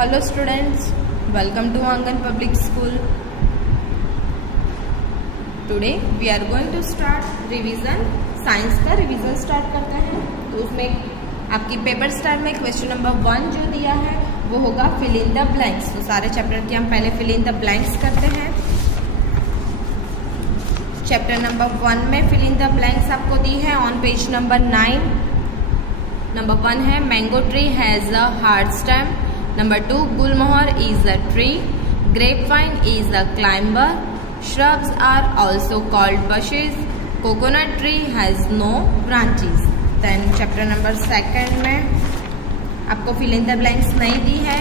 Hello students, welcome to Aangan public school. Today we are going to start revision. Science का revision start करते हैं। तो उसमें आपकी पेपर स्टार्ट में क्वेश्चन नंबर 1 जो दिया है वो होगा फिल इन द ब्लैंक्स। तो सारे चैप्टर के हम पहले फिल इन द ब्लैंक्स करते हैं। चैप्टर नंबर 1 में फिल इन द ब्लैंक्स आपको दी है ऑन पेज नंबर 9। नंबर 1 है mango tree has a hard stem. Number 2, Gulmohar is a tree. Grapevine is a climber. Shrubs are also called bushes. Coconut tree has no branches. Then chapter number 2 में आपको fill in the blanks नहीं दी है।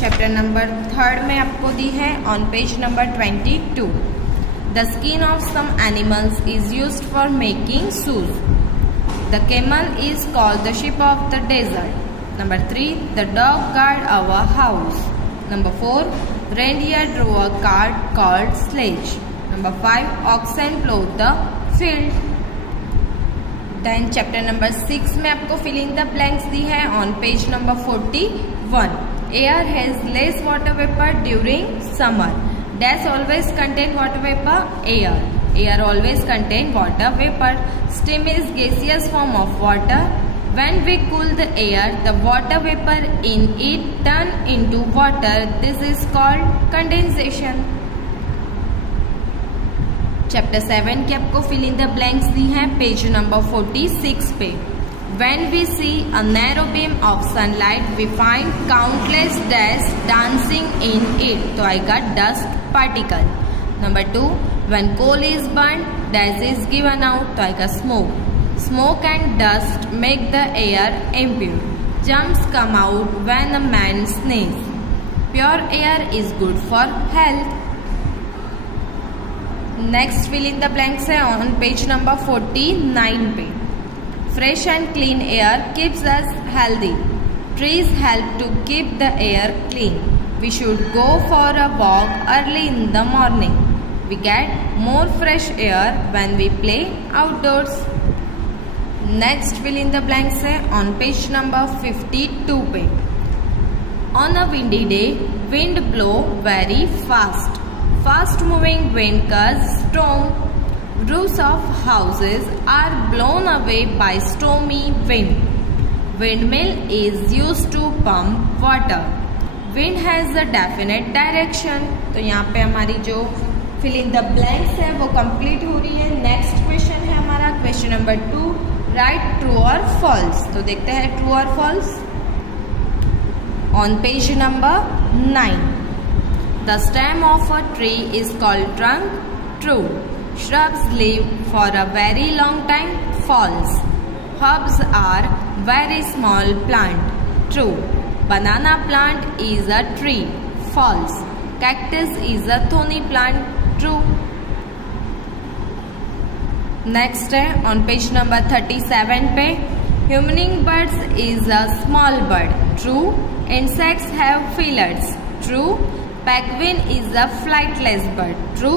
Chapter number 3 में आपको दी है on page number 22. The skin of some animals is used for making shoes. The camel is called the sheep of the desert. Number 3, the dog guard our house. Number 4, reindeer drew a cart called sledge. Number 5, oxen plowed the field. Then chapter number 6 में आपको fill in the blanks दी है on page number 41. Air has less water vapor during summer. Dash always contain water vapor. Air. Air always contain water vapor. Steam is gaseous form of water. When we cool the air, the water vapor in it turn into water. This is called condensation. Chapter 7 की आपको fill in the blanks दी है page number 46 पे। When we see a narrow beam of sunlight, we find countless dust dancing in it. तो आएगा dust particle. Number 2, when coal is burned, dust is given out. तो आएगा smoke. Smoke and dust make the air impure. Germs come out when a man sneezes. Pure air is good for health. Next fill in the blanks है on page number 49 पे। Fresh and clean air keeps us healthy. Trees help to keep the air clean. We should go for a walk early in the morning. We get more fresh air when we play outdoors. Next fill in the blanks है on page number 52 पे। On a windy day wind blow very fast. Fast moving wind cause storm. roofs of houses are blown away by stormy wind. Windmill is used to pump water. Wind has a definite direction. तो यहाँ पे हमारी जो fill in the blanks है वो complete हो रही है। नेक्स्ट क्वेश्चन है हमारा क्वेश्चन नंबर 2, राइट ट्रू और फॉल्स। तो देखते हैं ट्रू और falls on page number 9। The stem of a tree is called trunk. True. Shrubs live for a very long time. False. Herbs are very small plant. True. Banana plant is a tree. False. Cactus is a thorny plant. True. Next है on page number 37 पे। Humming birds is a small bird. True. Insects have feelers. True. Penguin is a flightless bird. True.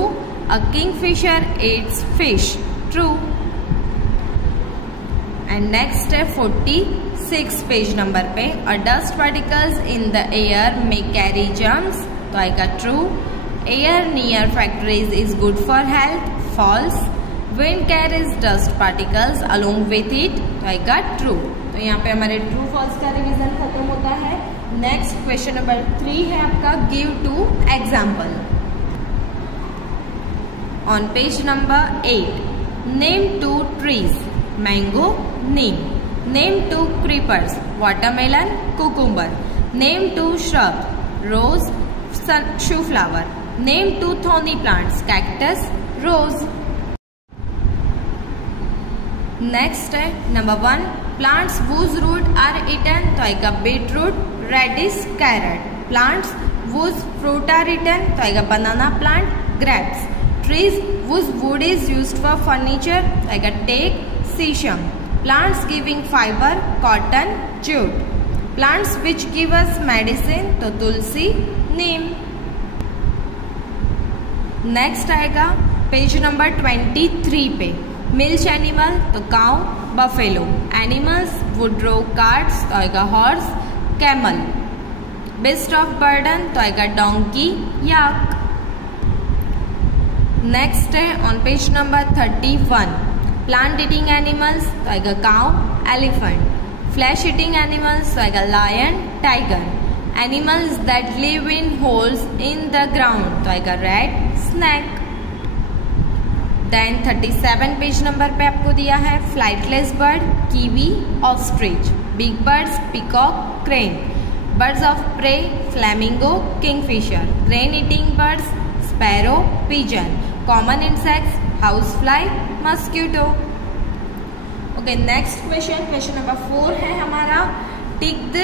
A kingfisher eats fish. True. And next है 46 page number पे। A dust particles in the air में carry germs. तो आएगा true. Air near factories is good for health. False. Wind carries dust particles along with it. तो आएगा true. तो यहाँ पे हमारे ट्रू फॉल्स का रिवीजन खत्म होता है। नेक्स्ट क्वेश्चन नंबर 3 है आपका give 2 example on page number 8। Name 2 trees. Mango. Neem. Name 2 creepers. Watermelon. Cucumber. Name 2 shrub. Rose. Shoe flower. Name 2 thorny plants. Cactus. Rose. Next है number 1, plants whose root are eaten. तो आएगा beet root. Radish. Carrot. Plants whose fruit are eaten. तो आएगा banana plant. Grapes. Trees whose wood is used for furniture. तो आएगा teak. Sheesham. Plants giving fibre. Cotton. Jute. Plants which give us medicine. तो tulsi. Neem. Next आएगा page number 23 पे। Milch animal. तो cow. Buffalo. Animals would draw carts. तो आएगा horse. Camel. beast of burden तो आएगा donkey, yak. नेक्स्ट है on page number 31 plant eating animals तो आएगा cow, elephant. Flesh eating animals तो आएगा lion, tiger. Animals that live in holes in the ground तो आएगा rat, snack. Then 37 page number पे आपको दिया है flightless bird, kiwi, ostrich. Big birds, peacock, crane. Birds of prey, flamingo, kingfisher. Grain eating birds, sparrow, pigeon. Common insects, house fly, mosquito. Okay, next question number 4 है हमारा tick the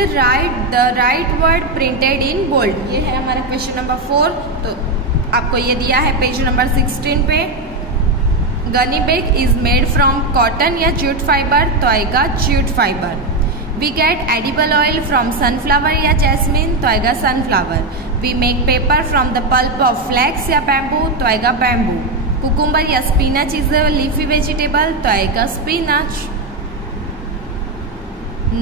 right word printed in bold. ये है हमारा question number 4. तो आपको ये दिया है पेज नंबर 16 पे. Gunny bag is made from cotton या जूट फाइबर तो आएगा jute fibre. We get edible oil from sunflower या जैस्मिन तो आएगा sunflower. We make paper from the pulp of flax या बैम्बू तो आएगा बैम्बू. कुकुम्बर या spinach is a leafy vegetable तो आएगा स्पिनच.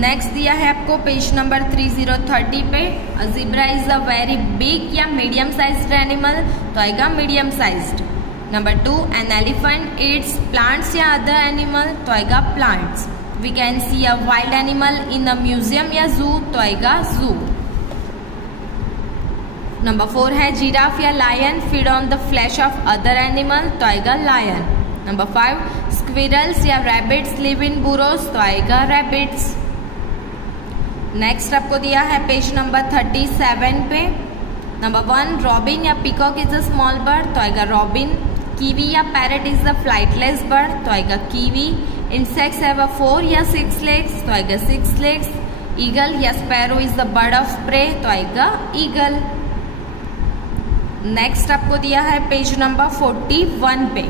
नेक्स्ट दिया है आपको पेज नंबर 3030 पे a zebra is a very big या मीडियम साइज्ड एनिमल तो आएगा medium sized. Number 2 an elephant eats plants या अदर एनिमल तो आएगा plants. We can see a wild animal in a museum या जू तो आएगा जू. नंबर 4 है जिराफ या lion feed on the flesh of other animal तो आएगा लायन. नंबर 5 स्क्विरल्स या रैबिट्स लिव इन बुरोस तो आएगा रैबिट्स. नेक्स्ट आपको दिया है पेज नंबर 37 पे. नंबर 1 रॉबिन या peacock is a small bird तो आएगा रॉबिन. कीवी या parrot is a flightless bird तो आएगा कीवी. इंसेक्ट्स हैव 4 या 6 लेग्स तो आएगा 6 लेग्स. ईगल या sparrow is the bird of prey तो आएगा ईगल. नेक्स्ट आपको दिया है पेज नंबर 41 पे.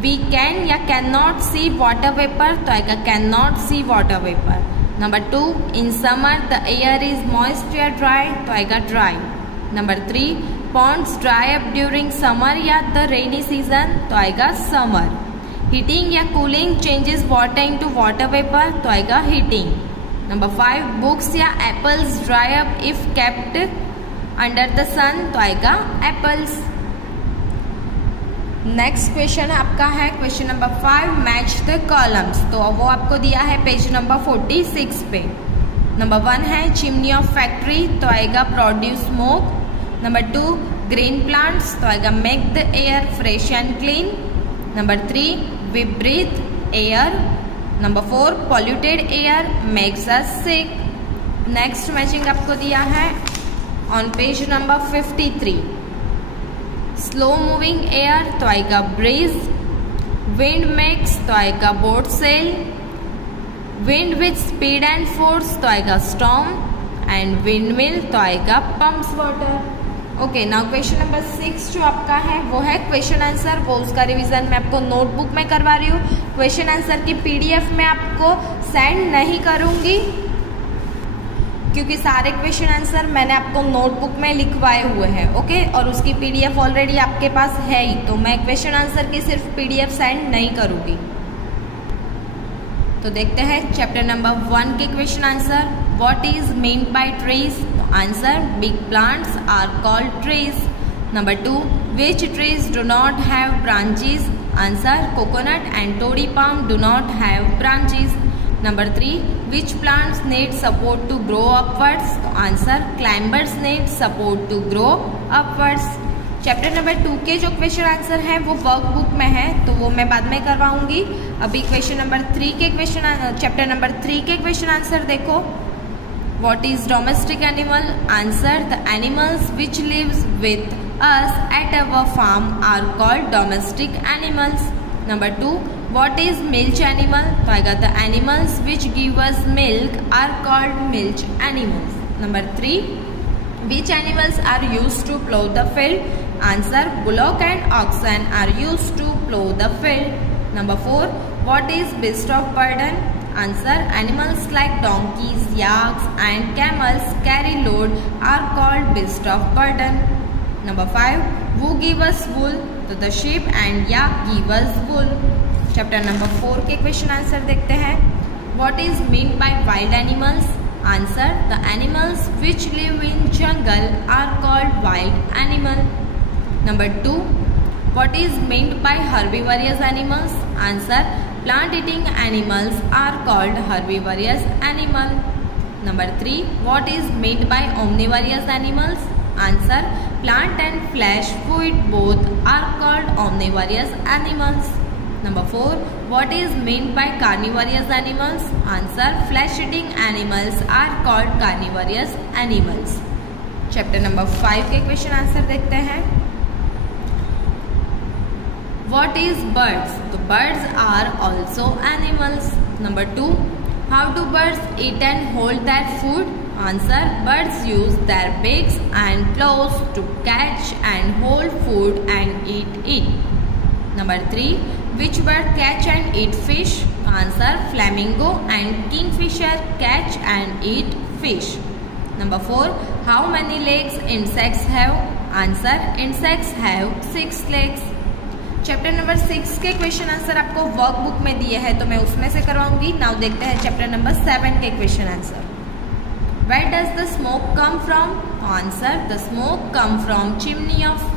वी कैन या can not see water vapour तो आएगा can not see water vapour. Number 2 in summer the air is moist या ड्राई तो आएगा dry. Number 3 ponds dry up during summer या द रेनी सीजन तो आएगा समर. हीटिंग या cooling changes water into water vapour तो आएगा heating. Number 5 books या apples dry up if kept under the sun तो आएगा एप्पल्स. नेक्स्ट क्वेश्चन आपका है question number 5 match the columns. तो वो आपको दिया है पेज नंबर 46 पे. नंबर 1 है चिमनी ऑफ फैक्ट्री तो आएगा produce smoke. Number 2 green plants तो आएगा make the air fresh and clean. Number 3 we breathe air. Number 4 polluted air makes us sick. Next matching आपको दिया है on page number 53 slow moving air तो आएगा breeze. Wind makes तो आएगा boat sail. Wind with speed and force तो आएगा storm. And wind mill तो आएगा pumps water. Okay, now question number 6 जो आपका है वो है क्वेश्चन आंसर. वो उसका रिवीजन मैं आपको नोटबुक में करवा रही हूँ. क्वेश्चन आंसर की पीडीएफ में आपको सेंड नहीं करूँगी क्योंकि सारे क्वेश्चन आंसर मैंने आपको नोटबुक में लिखवाए हुए हैं. ओके, और उसकी पीडीएफ ऑलरेडी आपके पास है ही, तो मैं क्वेश्चन आंसर की सिर्फ पीडीएफ सेंड नहीं करूँगी. तो देखते हैं चैप्टर नंबर 1 के question answer. What is mean by trees? Answer big plants are called trees. Number 2 which trees do not have branches? Answer coconut and toddy palm do not have branches. Number 3 which plants need support to grow upwards? Answer climbers need support to grow upwards. Chapter number 2 के जो question answer हैं वो workbook में है, तो वो मैं बाद में करवाऊंगी. अभी क्वेश्चन नंबर 3 के चैप्टर नंबर 3 के क्वेश्चन आंसर देखो. What is domestic animal? Answer the animals which lives with us at our farm are called domestic animals. Number 2 what is milch animal? तो आएगा the animals which give us milk are called milch animals. Number 3 which animals are used to plough the field? Answer bullock and oxen are used to plow the field. Number 4 what is beast of burden? Answer animals like donkeys, yaks and camels carry load are called beast of burden. Number 5 who give us wool? तो the sheep and yak give us wool. Chapter number 4 के question answer देखते हैं. What is meant by wild animals? Answer: the animals which live in jungle are called wild animal. Number 2. What is meant by herbivorous animals? Answer: plant eating animals are called herbivorous animal. Number 3. What is meant by omnivorous animals? Answer: plant and flesh food both are called omnivorous animals. Number 4. What is meant by carnivorous animals? Answer: flesh eating animals are called carnivorous animals. Chapter number 5 के question answer देखते हैं. What is birds? तो birds are also animals. Number 2. How do birds eat and hold their food? Answer: birds use their beaks and claws to catch and hold food and eat it. Number 3. Which bird catch and eat fish? Answer: flamingo and kingfisher catch and eat fish. Number 4. How many legs insects have? Answer: insects have 6 legs. Chapter number 6 के question answer आपको workbook में दिए हैं तो मैं उसमें से करवाऊंगी. Now देखते हैं चैप्टर नंबर 7 के question answer. Where does the smoke come from? Answer: the smoke come from chimney of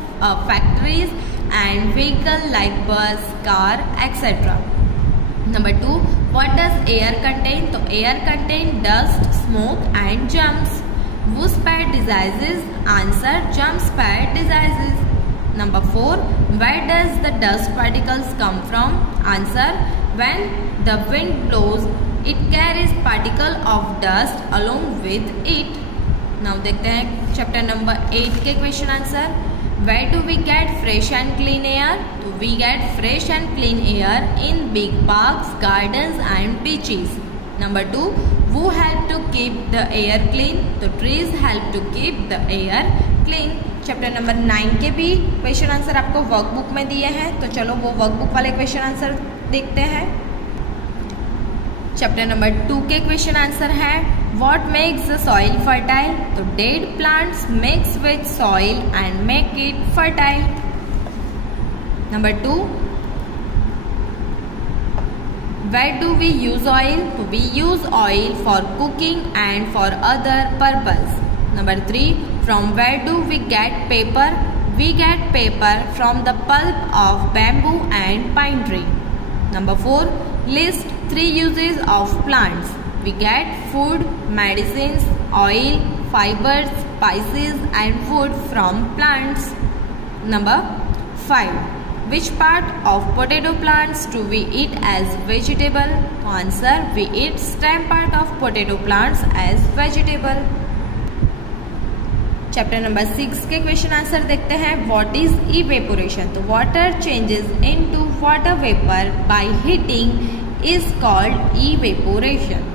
factories and vehicle like bus, car, etc. Number 2. What does air contain? तो air contain dust, smoke and germs. Who spread diseases? Answer: germs spread diseases. Number 4. Where does the dust particles come from? Answer: when the wind blows, it carries particle of dust along with it. Now देखते हैं chapter number 8 के question answer. Where do we get fresh and clean air? So we get fresh and clean air in big parks, gardens and beaches. Number 2. Who help to keep the air clean? So trees help to keep the air clean. Chapter number 9 के भी question answer आपको workbook में दिए हैं तो चलो वो workbook वाले क्वेश्चन आंसर देखते हैं. चैप्टर नंबर 2 के क्वेश्चन आंसर है what makes the soil fertile? तो dead plants mix with soil and make it fertile. Number 2. Where do we use oil? तो we use oil for cooking and for other purpose. Number 3. From where do we get paper? We get paper from the pulp of bamboo and pine tree. Number 4. List 3 uses of plants. We get food, medicines, oil, fibers, spices and wood from plants. Number 5. Which part of potato plants do we eat as vegetable? Answer: we eat stem part of potato plants as vegetable. Chapter number 6 के question answer देखते हैं. What is evaporation? तो water changes into water vapour by heating is called evaporation.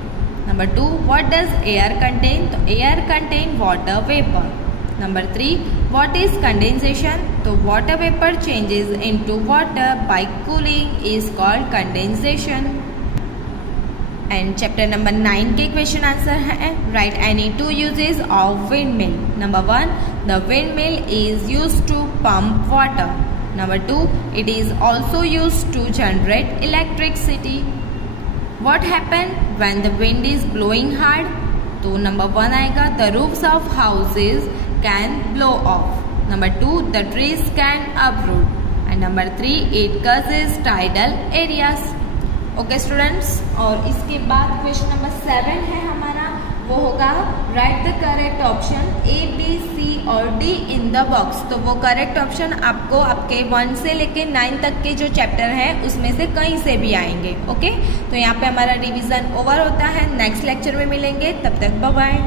Number 2. What does air contain? तो air contain water vapour. Number 3. What is condensation? तो water vapour changes into water by cooling is called condensation. And chapter number 9 के question answer है write any 2 uses of wind mill. Number 1. The wind mill is used to pump water. Number 2. It is also used to generate electricity. What happen when the wind is blowing hard? तो number 1 आएगा the roofs of houses can blow off. Number 2. The trees can uproot. And number 3. It causes tidal areas. Okay students, और इसके बाद question number 7 है हमारा, वो होगा right the correct option A, B, C और D इन द बॉक्स. तो वो करेक्ट ऑप्शन आपको आपके 1 से लेके 9 तक के जो चैप्टर है उसमें से कहीं से भी आएंगे. ओके, तो यहाँ पे हमारा रिवीजन ओवर होता है. नेक्स्ट लेक्चर में मिलेंगे, तब तक बाय बाय.